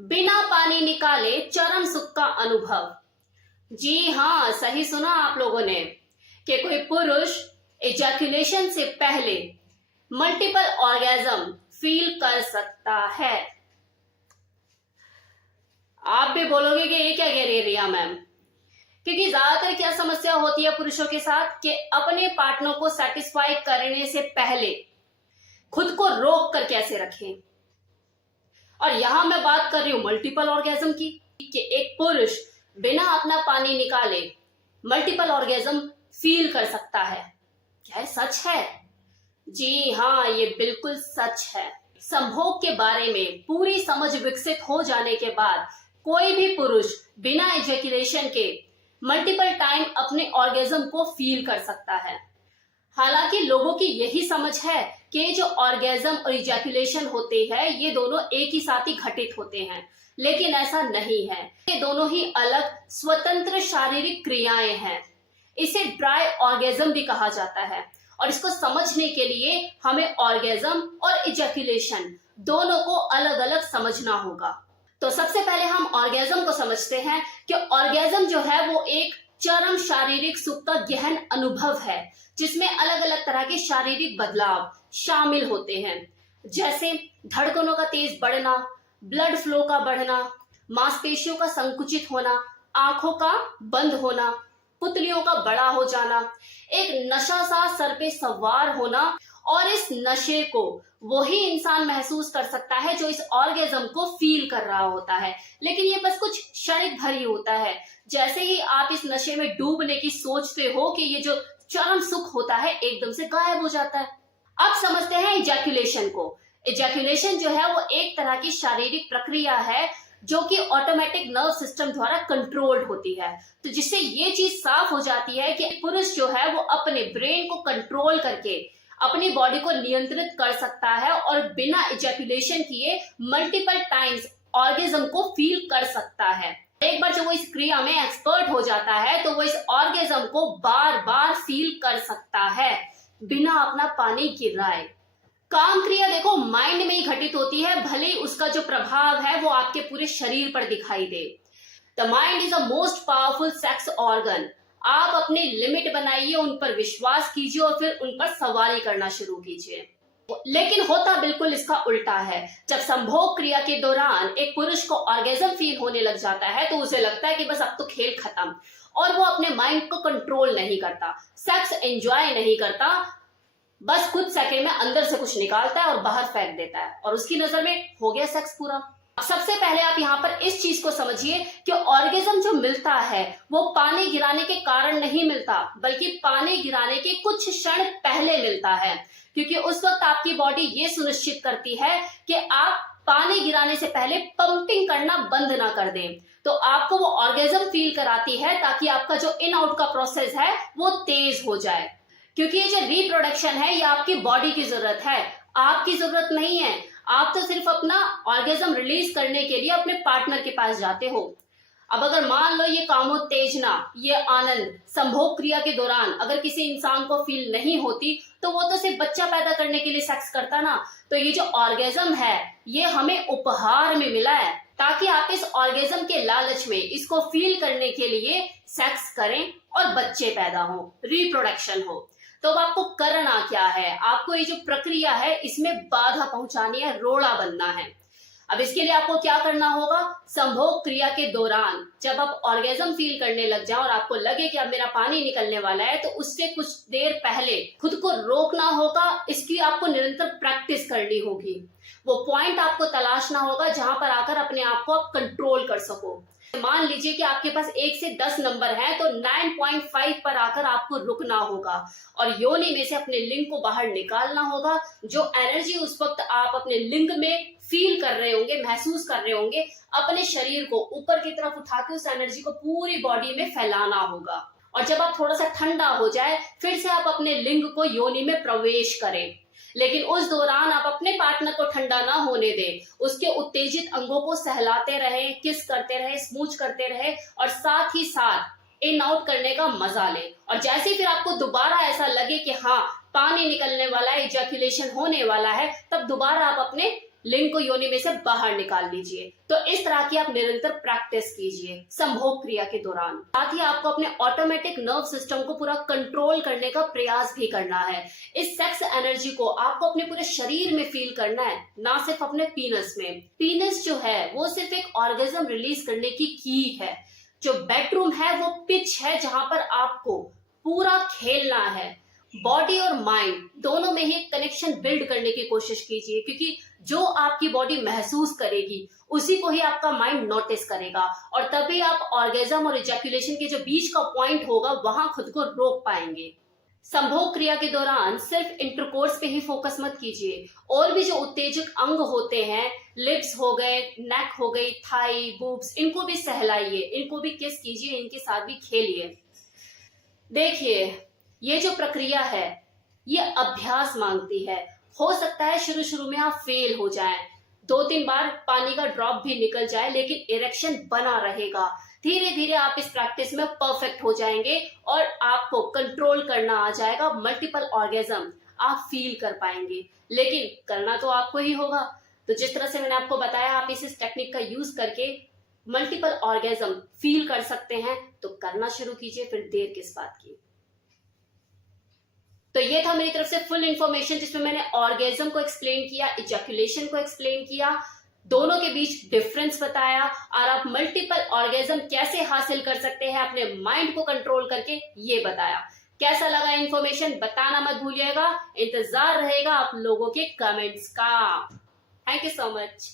बिना पानी निकाले चरम सुख का अनुभव। जी हाँ, सही सुना आप लोगों ने कि कोई पुरुष एजैकुलेशन से पहले मल्टीपल ऑर्गेजम फील कर सकता है। आप भी बोलोगे कि ये क्या कह रही है रिया मैम, क्योंकि ज्यादातर क्या समस्या होती है पुरुषों के साथ कि अपने पार्टनर को सेटिस्फाई करने से पहले खुद को रोक कर कैसे रखें। और यहां मैं बात कर रही हूं मल्टीपल ऑर्गेजम की कि एक पुरुष बिना अपना पानी निकाले मल्टीपल ऑर्गेजम फील कर सकता है। क्या सच है? जी हाँ, ये बिल्कुल सच है। संभोग के बारे में पूरी समझ विकसित हो जाने के बाद कोई भी पुरुष बिना इजैकुलेशन के मल्टीपल टाइम अपने ऑर्गेजम को फील कर सकता है। हालांकि लोगों की यही समझ है कि जो ऑर्गेजम और इजैकुलेशन होते हैं ये दोनों एक ही साथ ही घटित होते हैं, लेकिन ऐसा नहीं है। ये दोनों ही अलग स्वतंत्र शारीरिक क्रियाएं हैं। इसे ड्राई ऑर्गेजम भी कहा जाता है और इसको समझने के लिए हमें ऑर्गेजम और इजैकुलेशन दोनों को अलग अलग समझना होगा। तो सबसे पहले हम ऑर्गेजम को समझते हैं कि ऑर्गेजम जो है वो एक चरम शारीरिक सुख का गहन अनुभव है जिसमें अलग अलग तरह के शारीरिक बदलाव शामिल होते हैं, जैसे धड़कनों का तेज बढ़ना, ब्लड फ्लो का बढ़ना, मांसपेशियों का संकुचित होना, आंखों का बंद होना, पुतलियों का बड़ा हो जाना, एक नशा सा सर पे सवार होना। और इस नशे को वही इंसान महसूस कर सकता है जो इस ऑर्गेजम को फील कर रहा होता है, लेकिन ये बस कुछ क्षणिक भर ही होता है। जैसे ही आप इस नशे में डूबने की सोचते हो कि ये जो चरम सुख होता है एकदम से गायब हो जाता है। अब समझते हैं इजैकुलेशन को। इजैकुलेशन जो है वो एक तरह की शारीरिक प्रक्रिया है जो कि ऑटोमेटिक नर्व सिस्टम द्वारा कंट्रोल्ड होती है। तो जिससे ये चीज साफ हो जाती है कि पुरुष जो है वो अपने ब्रेन को कंट्रोल करके अपनी बॉडी को नियंत्रित कर सकता है और बिना इजैकुलेशन किए मल्टीपल टाइम्स ऑर्गेजम को फील कर सकता है। एक बार जब वो इस क्रिया में एक्सपर्ट हो जाता है तो वो इस ऑर्गेजम को बार बार फील कर सकता है बिना अपना पानी गिराए। काम क्रिया देखो माइंड में ही घटित होती है, भले ही उसका जो प्रभाव है वो आपके पूरे शरीर पर दिखाई दे। The mind is the most powerful sex organ. आप अपने लिमिट बनाइए, उन पर विश्वास कीजिए और फिर उन पर सवारी करना शुरू कीजिए। लेकिन होता बिल्कुल इसका उल्टा है। जब संभोग क्रिया के दौरान एक पुरुष को ऑर्गेजम फील होने लग जाता है तो उसे लगता है कि बस अब तो खेल खत्म, और वो अपने माइंड को कंट्रोल नहीं करता, सेक्स एंजॉय नहीं करता, बस कुछ सेकंड में अंदर से कुछ निकालता है और बाहर फेंक देता है और उसकी नजर में हो गया सेक्स पूरा। सबसे पहले आप यहाँ पर इस चीज को समझिए कि ऑर्गेजम जो मिलता है वो पानी गिराने के कारण नहीं मिलता, बल्कि पानी गिराने के कुछ क्षण पहले मिलता है, क्योंकि उस वक्त आपकी बॉडी ये सुनिश्चित करती है कि आप पानी गिराने से पहले पंपिंग करना बंद ना कर दें। तो आपको वो ऑर्गेजम फील कराती है ताकि आपका जो इन आउट का प्रोसेस है वो तेज हो जाए, क्योंकि ये जो रिप्रोडक्शन है ये आपकी बॉडी की जरूरत है, आपकी जरूरत नहीं है। आप तो सिर्फ अपना ऑर्गेजम रिलीज करने के लिए अपने पार्टनर के पास जाते हो। अब अगर मान लो ये कामोत्तेजना, ये आनंद संभोग क्रिया के दौरान अगर किसी इंसान को फील नहीं होती तो वो तो सिर्फ बच्चा पैदा करने के लिए सेक्स करता ना। तो ये जो ऑर्गेजम है ये हमें उपहार में मिला है ताकि आप इस ऑर्गेजम के लालच में इसको फील करने के लिए सेक्स करें और बच्चे पैदा हो, रिप्रोडक्शन हो। तो अब आपको करना क्या है? आपको ये जो प्रक्रिया है इसमें बाधा पहुंचानी है, रोड़ा बनना है। अब इसके लिए आपको क्या करना होगा? संभोग क्रिया के दौरान जब आप ऑर्गेजम फील करने लग जाओ और आपको लगे कि अब मेरा पानी निकलने वाला है, तो उससे कुछ देर पहले खुद को रोकना होगा। इसकी आपको निरंतर प्रैक्टिस करनी होगी। वो पॉइंट आपको तलाशना होगा जहां पर आकर अपने आप को आप कंट्रोल कर सको। मान लीजिए कि आपके पास 1 से 10 नंबर है तो 9.5 पर आकर आपको रुकना होगा और योनि में से अपने लिंग को बाहर निकालना होगा। जो एनर्जी उस वक्त आप अपने लिंग में फील कर रहे होंगे, महसूस कर रहे होंगे, अपने शरीर को ऊपर की तरफ उठा के उस एनर्जी को पूरी बॉडी में फैलाना होगा। और जब आप थोड़ा सा ठंडा हो जाए फिर से आप अपने लिंग को योनि में प्रवेश करें, लेकिन उस दौरान आप अपने पार्टनर को ठंडा ना होने दें। उसके उत्तेजित अंगों को सहलाते रहे, किस करते रहे, स्मूच करते रहे और साथ ही साथ इन आउट करने का मजा ले। और जैसे फिर आपको दोबारा ऐसा लगे कि हाँ पानी निकलने वाला है, इजैकुलेशन होने वाला है, तब दोबारा आप अपने लिंग को योनि में से बाहर निकाल लीजिए। तो इस तरह की आप निरंतर प्रैक्टिस कीजिए संभोग क्रिया के दौरान। साथ ही आपको अपने ऑटोमेटिक नर्व सिस्टम को पूरा कंट्रोल करने का प्रयास भी करना है। इस सेक्स एनर्जी को आपको अपने पूरे शरीर में फील करना है, ना सिर्फ अपने पीनस में। पीनस जो है वो सिर्फ एक ऑर्गेज्म रिलीज करने की है। जो बेडरूम है वो पिच है जहां पर आपको पूरा खेलना है। बॉडी और माइंड दोनों में ही कनेक्शन बिल्ड करने की कोशिश कीजिए, क्योंकि जो आपकी बॉडी महसूस करेगी उसी को ही आपका माइंड नोटिस करेगा, और तभी आप ऑर्गेज्म और इजैकुलेशन के जो बीच का पॉइंट होगा वहां खुद को रोक पाएंगे। संभोग क्रिया के दौरान सिर्फ इंटरकोर्स पे ही फोकस मत कीजिए, और भी जो उत्तेजक अंग होते हैं, लिप्स हो गए, नेक हो गई, थाई, बूब्स, इनको भी सहलाइए, इनको भी किस कीजिए, इनके साथ भी खेलिए। देखिए, ये जो प्रक्रिया है ये अभ्यास मांगती है। हो सकता है शुरू शुरू में आप फेल हो जाएं, 2-3 बार पानी का ड्रॉप भी निकल जाए, लेकिन इरेक्शन बना रहेगा। धीरे धीरे आप इस प्रैक्टिस में परफेक्ट हो जाएंगे और आपको कंट्रोल करना आ जाएगा। मल्टीपल ऑर्गेज्म आप फील कर पाएंगे, लेकिन करना तो आपको ही होगा। तो जिस तरह से मैंने आपको बताया, आप इस टेक्निक का यूज करके मल्टीपल ऑर्गेज्म फील कर सकते हैं। तो करना शुरू कीजिए, फिर देर किस बात की। तो ये था मेरी तरफ से फुल इंफॉर्मेशन, जिसमें मैंने ऑर्गेज्म को एक्सप्लेन किया, इजैकुलेशन को एक्सप्लेन किया, दोनों के बीच डिफरेंस बताया, और आप मल्टीपल ऑर्गेज्म कैसे हासिल कर सकते हैं अपने माइंड को कंट्रोल करके, ये बताया। कैसा लगा इंफॉर्मेशन बताना मत भूलिएगा। इंतजार रहेगा आप लोगों के कमेंट्स का। Thank you so much.